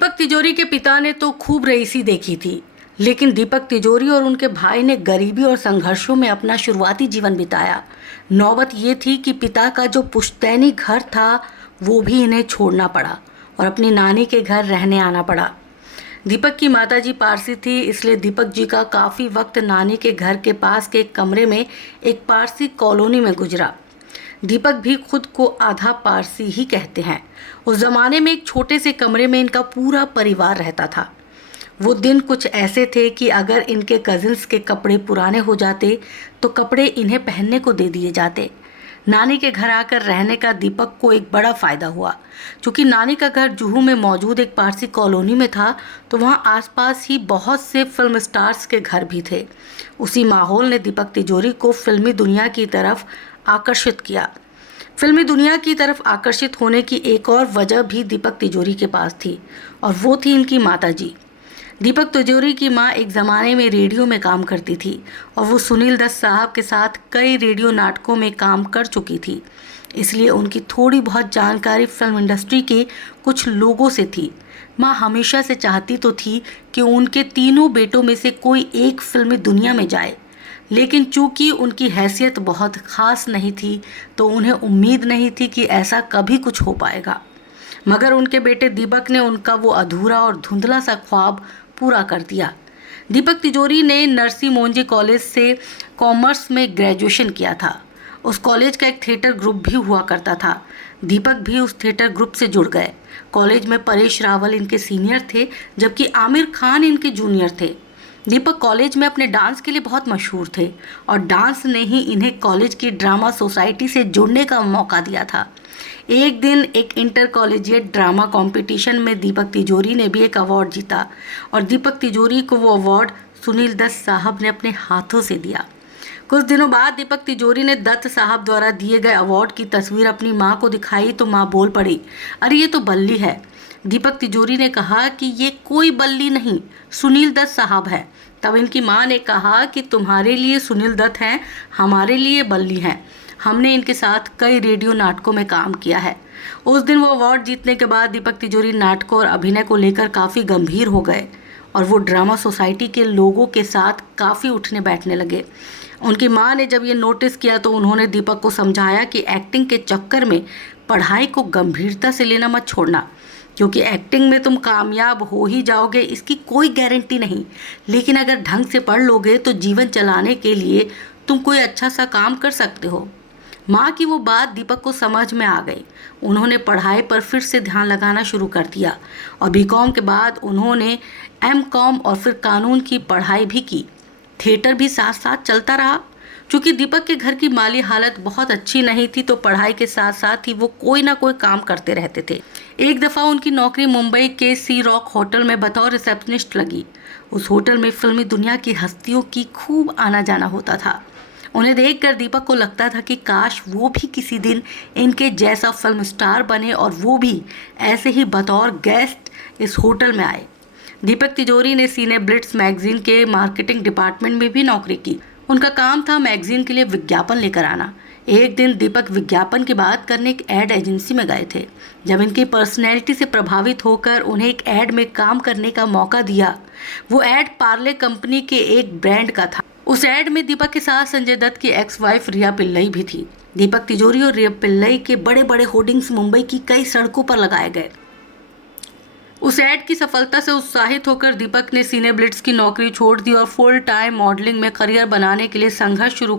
दीपक तिजोरी के पिता ने तो खूब रईसी देखी थी, लेकिन दीपक तिजोरी और उनके भाई ने गरीबी और संघर्षों में अपना शुरुआती जीवन बिताया। नौबत ये थी कि पिता का जो पुश्तैनी घर था वो भी इन्हें छोड़ना पड़ा और अपनी नानी के घर रहने आना पड़ा। दीपक की माताजी पारसी थी, इसलिए दीपक जी का काफ़ी वक्त नानी के घर के पास के एक कमरे में एक पारसी कॉलोनी में गुजरा। दीपक भी खुद को आधा पारसी ही कहते हैं। उस ज़माने में एक छोटे से कमरे में इनका पूरा परिवार रहता था। वो दिन कुछ ऐसे थे कि अगर इनके कजिन्स के कपड़े पुराने हो जाते तो कपड़े इन्हें पहनने को दे दिए जाते। नानी के घर आकर रहने का दीपक को एक बड़ा फ़ायदा हुआ। चूँकि नानी का घर जुहू में मौजूद एक पारसी कॉलोनी में था, तो वहाँ आसपास ही बहुत से फिल्म स्टार्स के घर भी थे। उसी माहौल ने दीपक तिजोरी को फिल्मी दुनिया की तरफ आकर्षित किया। फिल्मी दुनिया की तरफ आकर्षित होने की एक और वजह भी दीपक तिजोरी के पास थी, और वो थी इनकी माताजी। दीपक तिजोरी की माँ एक ज़माने में रेडियो में काम करती थी और वो सुनील दत्त साहब के साथ कई रेडियो नाटकों में काम कर चुकी थी, इसलिए उनकी थोड़ी बहुत जानकारी फिल्म इंडस्ट्री के कुछ लोगों से थी। माँ हमेशा से चाहती तो थी कि उनके तीनों बेटों में से कोई एक फिल्मी दुनिया में जाए, लेकिन चूंकि उनकी हैसियत बहुत ख़ास नहीं थी तो उन्हें उम्मीद नहीं थी कि ऐसा कभी कुछ हो पाएगा। मगर उनके बेटे दीपक ने उनका वो अधूरा और धुंधला सा ख्वाब पूरा कर दिया। दीपक तिजोरी ने नरसी मोंजी कॉलेज से कॉमर्स में ग्रेजुएशन किया था। उस कॉलेज का एक थिएटर ग्रुप भी हुआ करता था। दीपक भी उस थिएटर ग्रुप से जुड़ गए। कॉलेज में परेश रावल इनके सीनियर थे, जबकि आमिर खान इनके जूनियर थे। दीपक कॉलेज में अपने डांस के लिए बहुत मशहूर थे और डांस ने ही इन्हें कॉलेज की ड्रामा सोसाइटी से जुड़ने का मौका दिया था। एक दिन एक इंटर कॉलेजिएट ड्रामा कंपटीशन में दीपक तिजोरी ने भी एक अवार्ड जीता और दीपक तिजोरी को वो अवार्ड सुनील दत्त साहब ने अपने हाथों से दिया। कुछ दिनों बाद दीपक तिजोरी ने दत्त साहब द्वारा दिए गए अवार्ड की तस्वीर अपनी माँ को दिखाई तो माँ बोल पड़ी, अरे ये तो बल्ली है। दीपक तिजोरी ने कहा कि ये कोई बल्ली नहीं, सुनील दत्त साहब है। तब इनकी माँ ने कहा कि तुम्हारे लिए सुनील दत्त हैं, हमारे लिए बल्ली हैं। हमने इनके साथ कई रेडियो नाटकों में काम किया है। उस दिन वो अवार्ड जीतने के बाद दीपक तिजोरी नाटकों और अभिनय को लेकर काफ़ी गंभीर हो गए और वो ड्रामा सोसाइटी के लोगों के साथ काफ़ी उठने बैठने लगे। उनकी माँ ने जब ये नोटिस किया तो उन्होंने दीपक को समझाया कि एक्टिंग के चक्कर में पढ़ाई को गंभीरता से लेना मत छोड़ना, क्योंकि एक्टिंग में तुम कामयाब हो ही जाओगे इसकी कोई गारंटी नहीं, लेकिन अगर ढंग से पढ़ लोगे तो जीवन चलाने के लिए तुम कोई अच्छा सा काम कर सकते हो। माँ की वो बात दीपक को समझ में आ गई। उन्होंने पढ़ाई पर फिर से ध्यान लगाना शुरू कर दिया और बीकॉम के बाद उन्होंने एमकॉम और फिर कानून की पढ़ाई भी की। थिएटर भी साथ साथ चलता रहा। चूँकि दीपक के घर की माली हालत बहुत अच्छी नहीं थी तो पढ़ाई के साथ साथ ही वो कोई ना कोई काम करते रहते थे। एक दफ़ा उनकी नौकरी मुंबई के सी रॉक होटल में बतौर रिसेप्शनिस्ट लगी। उस होटल में फिल्मी दुनिया की हस्तियों की खूब आना जाना होता था। उन्हें देखकर दीपक को लगता था कि काश वो भी किसी दिन इनके जैसा फिल्म स्टार बने और वो भी ऐसे ही बतौर गेस्ट इस होटल में आए। दीपक तिजोरी ने सीने ब्लिट्स मैगजीन के मार्केटिंग डिपार्टमेंट में भी नौकरी की। उनका काम था मैगजीन के लिए विज्ञापन लेकर आना। एक दिन दीपक विज्ञापन की बात करने एक एड एजेंसी में गए थे। जब इनकी पर्सनैलिटी से प्रभावित होकर उन्हें एक एड में काम करने का मौका दिया। वो एड पार्ले कंपनी के एक ब्रांड का था। उस एड में दीपक के साथ संजय दत्त की एक्स वाइफ रिया पिल्लई भी थी। दीपक तिजोरी और रिया पिल्लई के बड़े बड़े होर्डिंग्स मुंबई की कई सड़कों पर लगाए गए। उस एड की सफलता से उत्साहित होकर दीपक ने सीने ब्लिट्स की नौकरी छोड़ दी और फुल टाइम मॉडलिंग में करियर बनाने के लिए संघर्ष शुरू कर